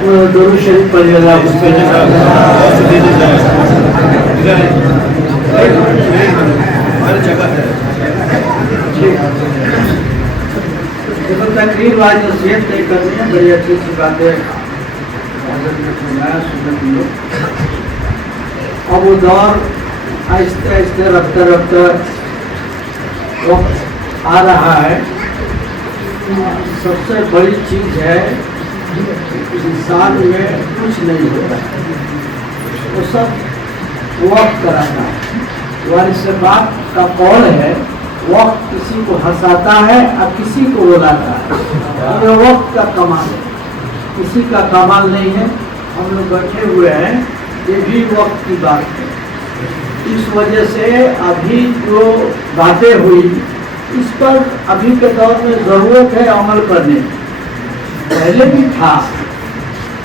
درود شریف پڑھیے گا اس پہ تقریر والی نصیحت نہیں کرنی ہے، بڑی اچھی اچھی باتیں حضرت نے فرمایا سنت لو. اب وہ دور آہستہ آہستہ رفتہ رفتہ وقت آ رہا ہے. سب سے بڑی چیز ہے انسان میں کچھ نہیں ہوتا، وہ سب وقت کراتا ہے. وارث باپ کا قول ہے وقت کسی کو ہنساتا ہے اور کسی کو رلاتا ہے. یہ وقت کا کمال ہے، کسی کا کمال نہیں ہے. ہم لوگ بیٹھے ہوئے ہیں، یہ بھی وقت کی بات ہے. اس وجہ سے ابھی جو باتیں ہوئی اس پر ابھی کے دور میں ضرورت ہے عمل کرنے کی. پہلے بھی تھا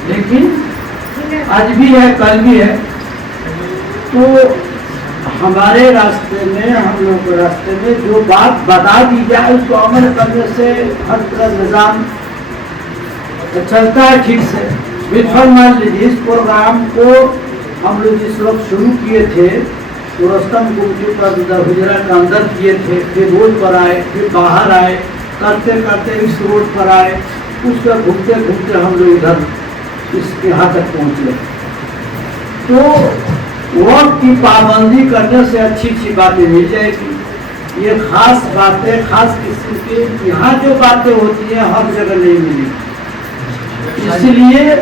لیکن آج بھی ہے، کل بھی ہے. تو ہمارے راستے میں، ہم لوگ کے راستے میں جو بات بتا دی جائے اس کو عمل کرنے سے ہر طرح نظام چلتا ہے ٹھیک سے. مان لیجیے اس پروگرام کو ہم لوگ جس وقت شروع کیے تھے تو رستم گمٹی کا حجرہ کے اندر کیے تھے، پھر روڈ پر آئے، پھر باہر آئے، کرتے کرتے اس روڈ پر آئے، اس پر گھومتے گھومتے ہم لوگ ادھر اس یہاں تک پہنچے. تو وقت کی پابندی کرنے سے اچھی اچھی باتیں مل جائے گی. یہ خاص باتیں خاص قسم کی یہاں جو باتیں ہوتی ہیں ہر جگہ نہیں ملیں گی، اس لیے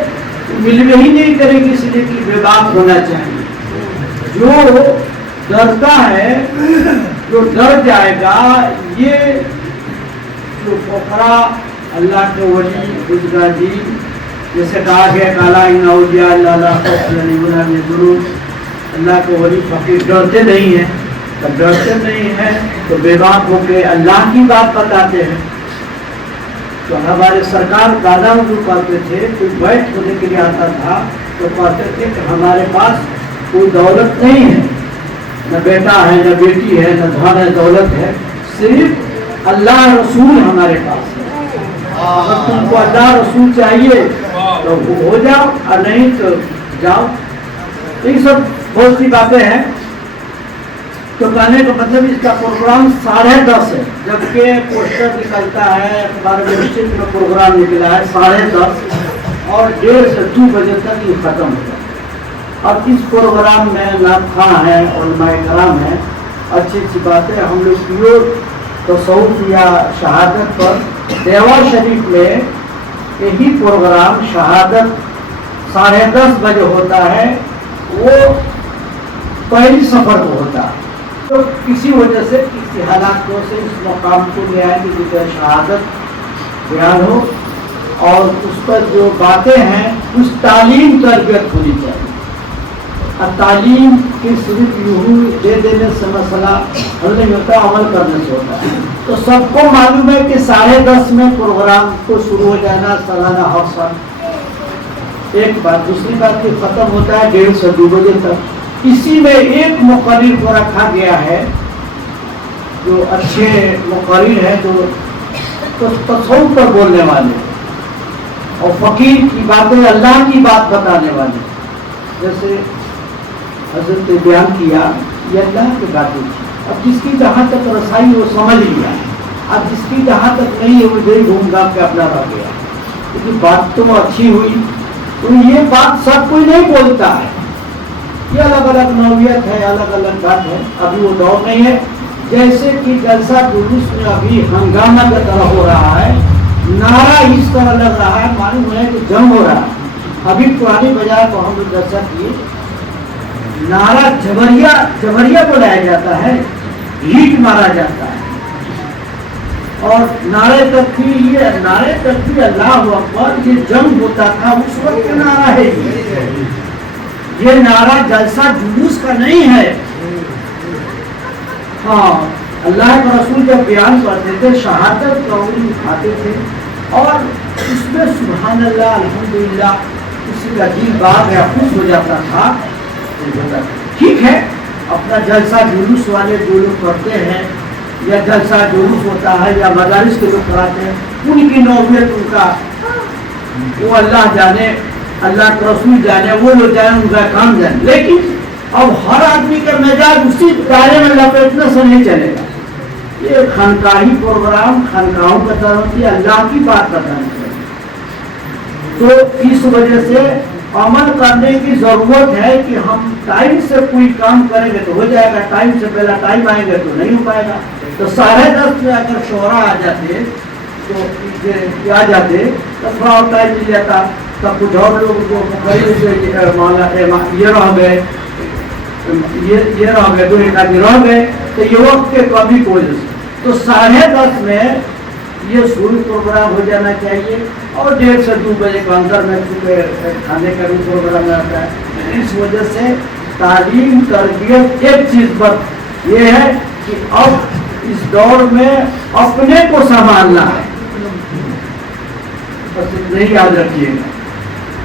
مل ہی نہیں کرے گی، اس لیے کہ بے بات ہونا چاہیے. جو ڈرتا ہے، جو ڈر جائے گا، یہ جو فقرا اللہ کے ولی بزرگاں جی جیسے کہا گیا کالا ان اولیاء اللہ لا خوف علیہم ولا هم يحزنون، اللہ کے ولی فقیر ڈرتے نہیں ہیں. جب ڈرتے نہیں ہیں تو بے بات ہو کے اللہ کی بات بتاتے ہیں. تو ہمارے سرکار دادا حضور کرتے تھے، کوئی بیٹھ ہونے کے لیے آتا تھا تو کہتے تھے کہ ہمارے پاس کوئی دولت نہیں ہے، نہ بیٹا ہے، نہ بیٹی ہے، نہ دھن ہے، دولت ہے، صرف اللہ رسول ہمارے پاس ہے. اگر تم کو اللہ رسول چاہیے تو ہو جاؤ اور نہیں تو جاؤ. یہ سب بہت سی باتیں ہیں. تو کہنے کا مطلب اس کا پروگرام 10:30 ہے، جبکہ پوسٹر نکلتا ہے، اخبار میں پروگرام نکلا ہے 10:30 اور 1:30 سے 2 بجے تک یہ ختم ہو جائے. اب اس پروگرام میں نعت خواں ہیں، علماء کرام ہیں، اچھی اچھی باتیں. ہم لوگ پیور تصوف یا شہادت پر دیوار شریف میں یہی پروگرام شہادت 10:30 بجے ہوتا ہے، وہ پہلی سفر کو ہوتا ہے. تو کسی وجہ سے کسی حالاتوں سے اس مقام کو لے آئے کہ جسے شہادت بیان ہو اور اس پر جو باتیں ہیں اس تعلیم تربیت ہونی چاہیے. تعلیم کی صرف یوں دے دینے سے مسئلہ حل نہیں ہوتا، عمل کرنے سے ہوتا ہے. تو سب کو معلوم ہے کہ 10:30 میں پروگرام کو شروع ہو جانا سالانہ ہر سال. ایک بات. دوسری بات یہ ختم ہوتا ہے 1:30 سے 2 بجے تک. اسی میں ایک مقرر کو رکھا گیا ہے جو اچھے مقرر ہیں، جو تصوف پر بولنے والے اور فقیر کی باتیں اللہ کی بات بتانے والے. جیسے حضرت نے بیان کیا یہ اللہ کی باتیں تھی. اب جس کی جہاں تک رسائی وہ سمجھ لیا، اب جس کی جہاں تک نہیں ہے وہ ادھر گھوم گھام کے اپنا رہ گیا. کیونکہ بات تو اچھی ہوئی تو یہ بات سب کوئی نہیں بولتا ہے. یہ الگ الگ نوعیت ہے، الگ الگ بات ہے. ابھی وہ دور نہیں ہے. جیسے کہ جلسہ جلوس میں ابھی ہنگامہ کی طرح ہو رہا ہے، نعرہ اس طرح لگ رہا ہے معلوم ہے کہ جنگ ہو رہا ہے. ابھی پرانی بازار کو ہم لوگ جلسہ کیے، نعرہ جبریا کو لایا جاتا ہے، ہیٹ مارا جاتا ہے اور نعرے تکبیر اللہ اکبر یہ جنگ ہوتا تھا اس وقت کا نعرہ ہے. یہ نعرہ جلسہ جلوس کا نہیں ہے. ہاں اللہ کے رسول جب بیان کرتے تھے شہادت کا انگلی اٹھاتے تھے اور اس میں سبحان اللہ الحمدللہ کسی کا دل باغ یا خوش ہو جاتا تھا. ٹھیک ہے اپنا جلسہ جلوس والے جو لوگ کرتے ہیں یا جلسہ جلوس ہوتا ہے یا مدارس کے لوگ کراتے ہیں ان کی نوعیت ان کا وہ اللہ جانے. اللہ کے رسول جانے, وہ لوگ جانے, ان کا کام جانے. لیکن اب ہر آدمی کا مزاج اسی دائرے میں لپیٹنے سے نہیں چلے گا. یہ خانقاہی پروگرام خانقاہوں کا طرف ہوتی ہے, اللہ کی بات بتانا چاہیے. تو اس وجہ سے عمل کرنے کی ضرورت ہے کہ ہم ٹائم سے کوئی کام کریں گے تو ہو جائے گا, ٹائم سے پہلا ٹائم آئیں گے تو نہیں ہو پائے گا. تو 10:30 میں اگر شعرا آ جاتے تو آ جاتے تو تھوڑا اور ٹائم مل جاتا. تب کچھ اور لوگ جو یہ رہ گئے, یہ رہ گئے, 2 گھنٹہ بھی رہ گئے, تو یہ وقت کے کمی کی وجہ سے تو 10:30 میں یہ شروع پروگرام ہو جانا چاہیے. اور 1:30 سے 2 بجے کے اندر میں چونکہ کھانے کا بھی پروگرام رہتا ہے. اس وجہ سے تعلیم تربیت ایک چیز پر یہ ہے کہ اب اس دور میں اپنے کو سنبھالنا ہے. بس نہیں یاد رکھیے گا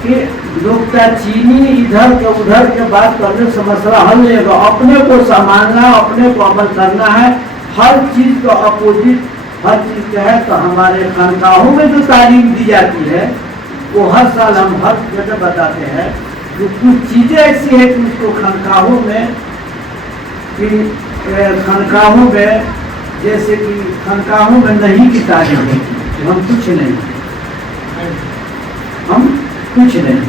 کہ نکتہ چینی ادھر کے ادھر کے بات کرنے سے مسئلہ حل نہیں ہوگا. اپنے کو سنبھالنا, اپنے کو عمل کرنا ہے. ہر چیز کا اپوزٹ ہر چیز کا ہے. تو ہمارے خانقاہوں میں جو تعلیم دی جاتی ہے وہ ہر سال ہم ہر جگہ بتاتے ہیں. جو کچھ چیزیں ایسی ہیں کہ اس کو خانقاہوں میں جیسے کہ خانقاہوں میں نہیں کی تعلیم ہوتی. ہم کچھ نہیں.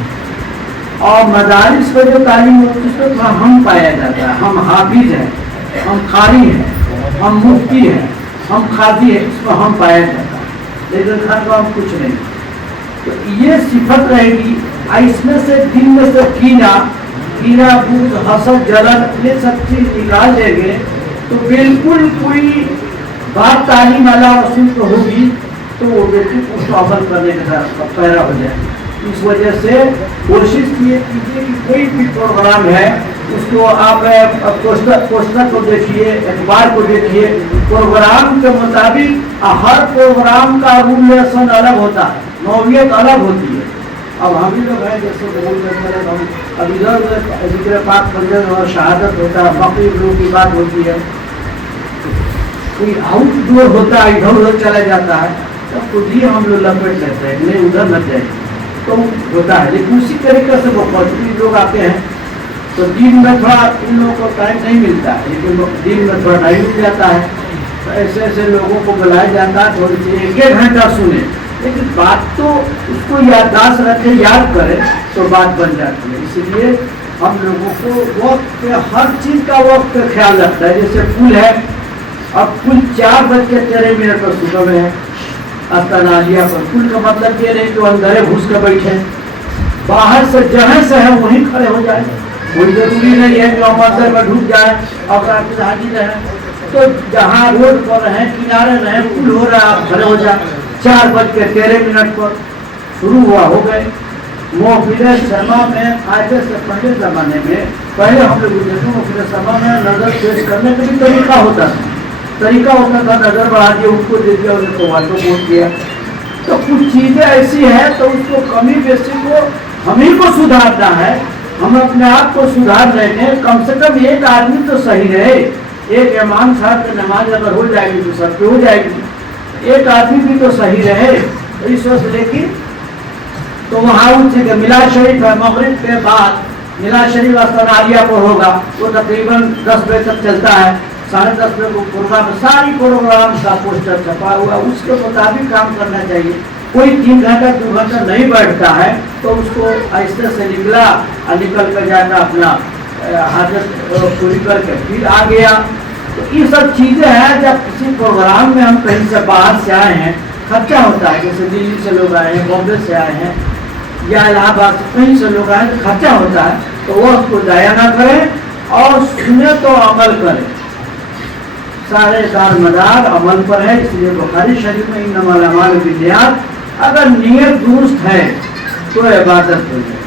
اور مدارس میں جو تعلیم ہوتی ہے اس میں تھوڑا ہم پایا جاتا ہے. ہم حافظ ہیں, ہم قاری ہیں, ہم مفتی ہیں, ہم قاضی ہیں, اس میں ہم پایا جاتا ہے. لیکن خانقاہ ہم کچھ نہیں. تو یہ صفت رہے گی. اس میں سے دل میں سے کینہ, بغض, حسد, جلن, یہ سب چیز نکال دیں گے تو بالکل کوئی بات تعلیم اللہ رسول کو ہوگی تو وہ بالکل اس کو عمل کرنے کا پیرا ہو جائے. اس وجہ سے کوشش یہ کیجیے کہ کوئی بھی پروگرام ہے اس کو آپ پوسٹر کو دیکھیے, اخبار کو دیکھیے, پروگرام کے مطابق ہر پروگرام کا رول لیسن الگ ہوتا ہے, نوعیت الگ ہوتی ہے. اب ہم ہی لوگ ہیں جیسے ہم اب ادھر ذکر پاک فجر اور شہادت ہوتا ہے, فقیر لوگوں کی بات ہوتی ہے, کوئی آؤٹ ڈور ہوتا ہے, ادھر ادھر چلا جاتا ہے, تب خود ہی ہم لوگ لپیٹ لیتے ہیں نہیں ادھر نہ جائیں تو ہوتا ہے. لیکن اسی طریقے سے وہ پوزیٹیو لوگ آتے ہیں تو دن میں تھوڑا ان لوگوں کو ٹائم نہیں ملتا ہے, لیکن دن میں تھوڑا ٹائم مل جاتا ہے. تو ایسے ایسے لوگوں کو بلایا جاتا ہے تھوڑی سی 1 گھنٹہ سنیں, لیکن بات تو اس کو یادداشت رکھے, یاد کرے تو بات بن جاتی ہے. اسی لیے ہم لوگوں کو وقت پہ ہر چیز کا وقت پہ خیال رکھتا ہے. جیسے پل ہے, اب پل 4:13 پر صبح میں ہے استنالیہ پر. پل کا مطلب یہ نہیں کہ اندرے گھس کے بیٹھے, باہر سے جہاں سے ہے وہیں کھڑے ہو جائے. کوئی ضروری نہیں ہے کہ ہم اندر میں ڈھک جائیں اور حاضر رہیں. تو جہاں روڈ پر رہیں, کنارے رہیں, پل ہو رہا آپ کھڑے ہو جائیں. 4:13 پر شروع ہوا, ہو گئے. محفل سما میں آج سے پہلے زمانے میں پہلے ہم لوگ محفل سما میں نظر پیش کرنے کا بھی طریقہ ہوتا تھا. نظر بڑھا دیا, ان کو دے دیا, انہیں کو والوں کو ووٹ دیا. تو کچھ چیزیں ایسی ہیں تو اس کو کمی بیشی کو ہم ہی کو سدھارنا ہے. ہم اپنے آپ کو سدھار لیں گے. کم سے کم ایک آدمی تو صحیح رہے. ایک امام صاحب کی نماز اگر ہو جائے گی تو سب پہ ہو جائے گی. ایک آدمی بھی تو صحیح رہے. اس وجہ سے لیکن تو وہاں کہ میلاد شریف ہے, مغرب کے بعد میلاد شریف استنالیہ پر ہوگا. وہ تقریباً 10 بجے تک چلتا ہے. 10:30 بجے کو پروگرام, ساری پروگرام کا پوسٹر چھپا ہوا, اس کے مطابق کام کرنا چاہیے. کوئی 3 گھنٹہ 2 گھنٹہ نہیں بیٹھتا ہے تو اس کو آہستہ سے نکل کر جانا, اپنا حاجت پوری کر کے پھر آ گیا. تو یہ سب چیزیں ہیں. جب کسی پروگرام میں ہم کہیں سے باہر سے آئے ہیں, خرچہ ہوتا ہے. جیسے دلی سے لوگ آئے ہیں, بامبے سے آئے ہیں, یا الہ آباد سے کہیں سے لوگ آئے ہیں, تو خرچہ ہوتا ہے. تو وہ اس کو ضائع نہ کریں اور سنے تو عمل کریں. سارے دار مدار عمل پر ہے. اس لیے بخاری شریف میں انما الاعمال بالنیات, اگر نیت درست ہے تو عبادت ہو جائے.